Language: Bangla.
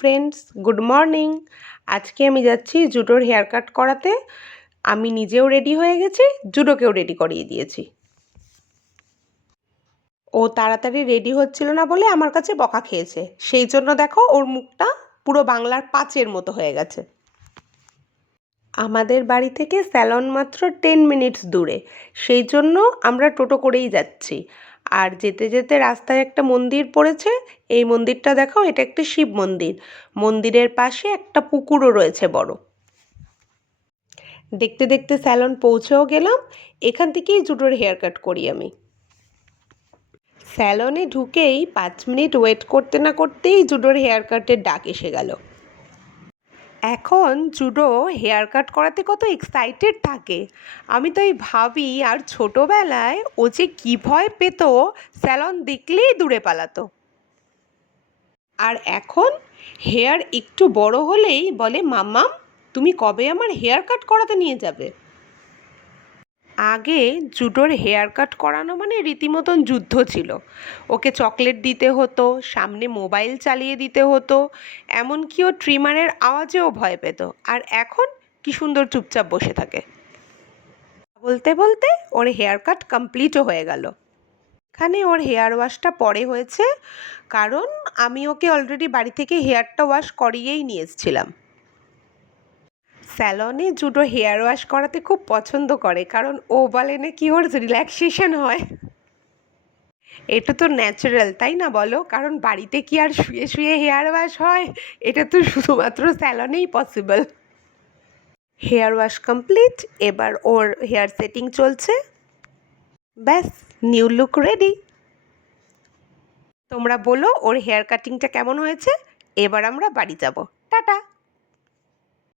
Friends, good morning. আজকে আমি যাচ্ছি জুডোর হেয়ার কাট করাতে। আমি নিজেও রেডি হয়ে গেছি, জুডোকেও রেডি করিয়ে দিয়েছি। ও তাড়াতাড়ি রেডি হচ্ছিল না বলে আমার কাছে বকা খেয়েছে। সেই জন্য দেখো ওর মুখটা পুরো বাংলার পাঁচের মতো হয়ে গেছে। আমাদের বাড়ি থেকে স্যালন মাত্র 10 মিনিটস দূরে, সেই জন্য আমরা টোটো করেই যাচ্ছি। আর যেতে যেতে রাস্তায় একটা মন্দির পড়েছে। এই মন্দিরটা দেখো, এটা একটা শিব মন্দির। মন্দিরের পাশে একটা পুকুরও রয়েছে বড়। দেখতে দেখতে স্যালন পৌঁছেও গেলাম। এখান থেকেই জুডোর হেয়ার কাট করি আমি। স্যালনে ঢুকেই 5 মিনিট ওয়েট করতে না করতেই জুডোর হেয়ার কাটের ডাক এসে গেল। এখন জুডো হেয়ার কাট করাতে কত এক্সাইটেড থাকে। আমি তাই ভাবি, আর ছোটোবেলায় ও যে কী ভয় পেত, স্যালন দেখলেই দূরে পালাতো। আর এখন হেয়ার একটু বড় হলেই বলে, মাম্মাম তুমি কবে আমার হেয়ার কাট করাতে নিয়ে যাবে। আগে জুডোর হেয়ার কাট করানো মানে রীতিমতন যুদ্ধ ছিল। ওকে চকলেট দিতে হতো, সামনে মোবাইল চালিয়ে দিতে হতো, এমনকি ও ট্রিমারের আওয়াজেও ভয় পেত। আর এখন কি সুন্দর চুপচাপ বসে থাকে। বলতে বলতে ওর হেয়ার কাট কমপ্লিটও হয়ে গেল। এখানে ওর হেয়ার ওয়াশটা পরে হয়েছে, কারণ আমি ওকে অলরেডি বাড়ি থেকে হেয়ারটা ওয়াশ করিয়েই নিয়ে এসেছিলাম। স্যালনে জুডো হেয়ার ওয়াশ করাতে খুব পছন্দ করে, কারণ ও বলে নাকি ওর রিল্যাক্সেশন হয়। এটা তো ন্যাচারাল, তাই না বলো? কারণ বাড়িতে কি আর শুয়ে শুয়ে হেয়ার ওয়াশ হয়? এটা তো শুধুমাত্র স্যালনেই পসিবল। হেয়ার ওয়াশ কমপ্লিট, এবার ওর হেয়ার সেটিং চলছে। ব্যাস, নিউ লুক রেডি। তোমরা বলো ওর হেয়ার কাটিংটা কেমন হয়েছে। এবার আমরা বাড়ি যাব। টাটা।